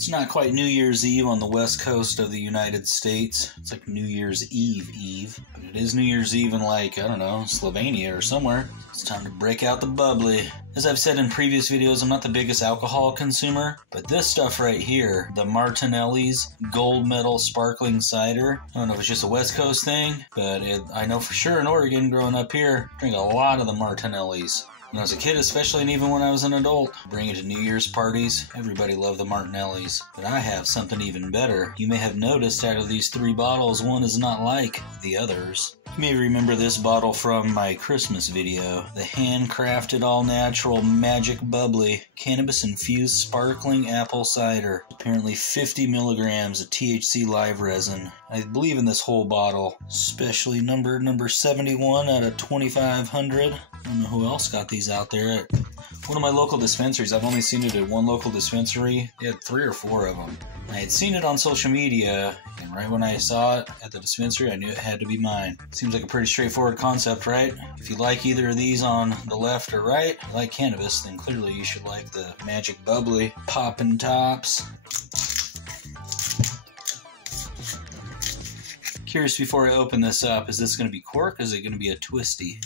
It's not quite New Year's Eve on the west coast of the United States. It's like New Year's Eve. But it is New Year's Eve in, like, I don't know, Slovenia or somewhere. It's time to break out the bubbly. As I've said in previous videos, I'm not the biggest alcohol consumer, but this stuff right here, the Martinelli's Gold Medal Sparkling Cider, I don't know if it's just a West Coast thing, but I know for sure in Oregon, growing up here, I drink a lot of the Martinelli's. When I was a kid especially, and even when I was an adult, bring it to New Year's parties, everybody loved the Martinelli's. But I have something even better. You may have noticed out of these 3 bottles, one is not like the others. You may remember this bottle from my Christmas video, the handcrafted all-natural Magic Bubbly Cannabis Infused Sparkling Apple Cider. Apparently 50 milligrams of THC live resin. I believe in this whole bottle, especially number 71 out of 2,500. I don't know who else got these out there. At one of my local dispensaries, I've only seen it at one local dispensary. They had 3 or 4 of them. I had seen it on social media, and right when I saw it at the dispensary, I knew it had to be mine. Seems like a pretty straightforward concept, right? If you like either of these on the left or right, you like cannabis, then clearly you should like the Magic Bubbly Poppin' Tops. Curious before I open this up, is this going to be cork or is it going to be a twisty?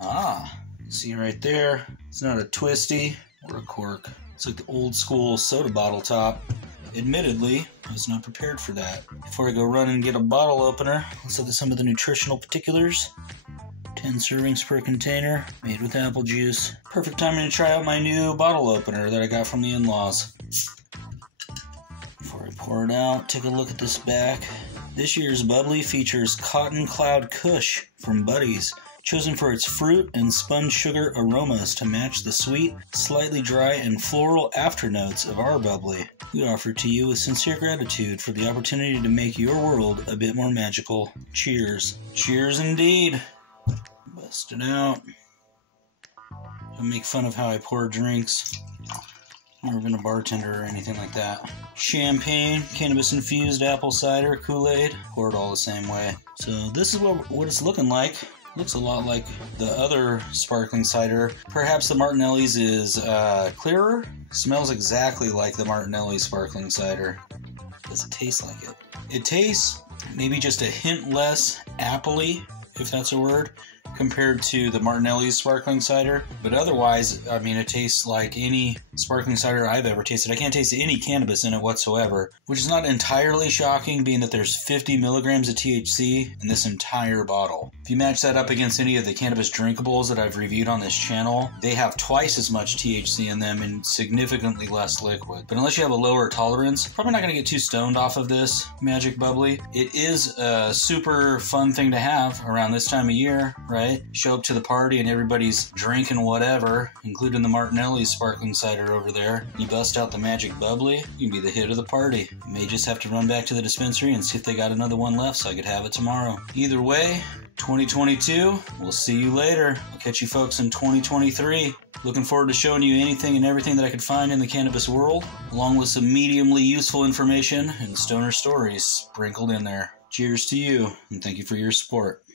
Ah, see right there, it's not a twisty or a cork. It's like the old school soda bottle top. Admittedly, I was not prepared for that. Before I go run and get a bottle opener, let's look at some of the nutritional particulars. 10 servings per container, made with apple juice. Perfect timing to try out my new bottle opener that I got from the in-laws. Before I pour it out, take a look at this back. This year's Bubbly features Cotton Cloud Kush from Buddy's, chosen for its fruit and spun sugar aromas to match the sweet, slightly dry, and floral afternotes of our Bubbly. We offer to you with sincere gratitude for the opportunity to make your world a bit more magical. Cheers. Cheers indeed. Bust it out. Don't make fun of how I pour drinks. I've never been a bartender or anything like that. Champagne, cannabis-infused apple cider, Kool-Aid, pour it all the same way. So this is what it's looking like. Looks a lot like the other sparkling cider. Perhaps the Martinelli's is clearer. Smells exactly like the Martinelli sparkling cider. Does it taste like it? It tastes maybe just a hint less apple-y, if that's a word, compared to the Martinelli's sparkling cider. But otherwise, I mean, it tastes like any sparkling cider I've ever tasted. I can't taste any cannabis in it whatsoever, which is not entirely shocking, being that there's 50 milligrams of THC in this entire bottle. If you match that up against any of the cannabis drinkables that I've reviewed on this channel, they have twice as much THC in them and significantly less liquid. But unless you have a lower tolerance, probably not going to get too stoned off of this Magic Bubbly. It is a super fun thing to have around this time of year, right? Show up to the party and everybody's drinking whatever, including the Martinelli sparkling cider over there. You bust out the Magic Bubbly, you can be the hit of the party. You may just have to run back to the dispensary and see if they got another one left so I could have it tomorrow. Either way, 2022, we'll see you later. I'll catch you folks in 2023. Looking forward to showing you anything and everything that I could find in the cannabis world, along with some mediumly useful information and stoner stories sprinkled in there. Cheers to you, and thank you for your support.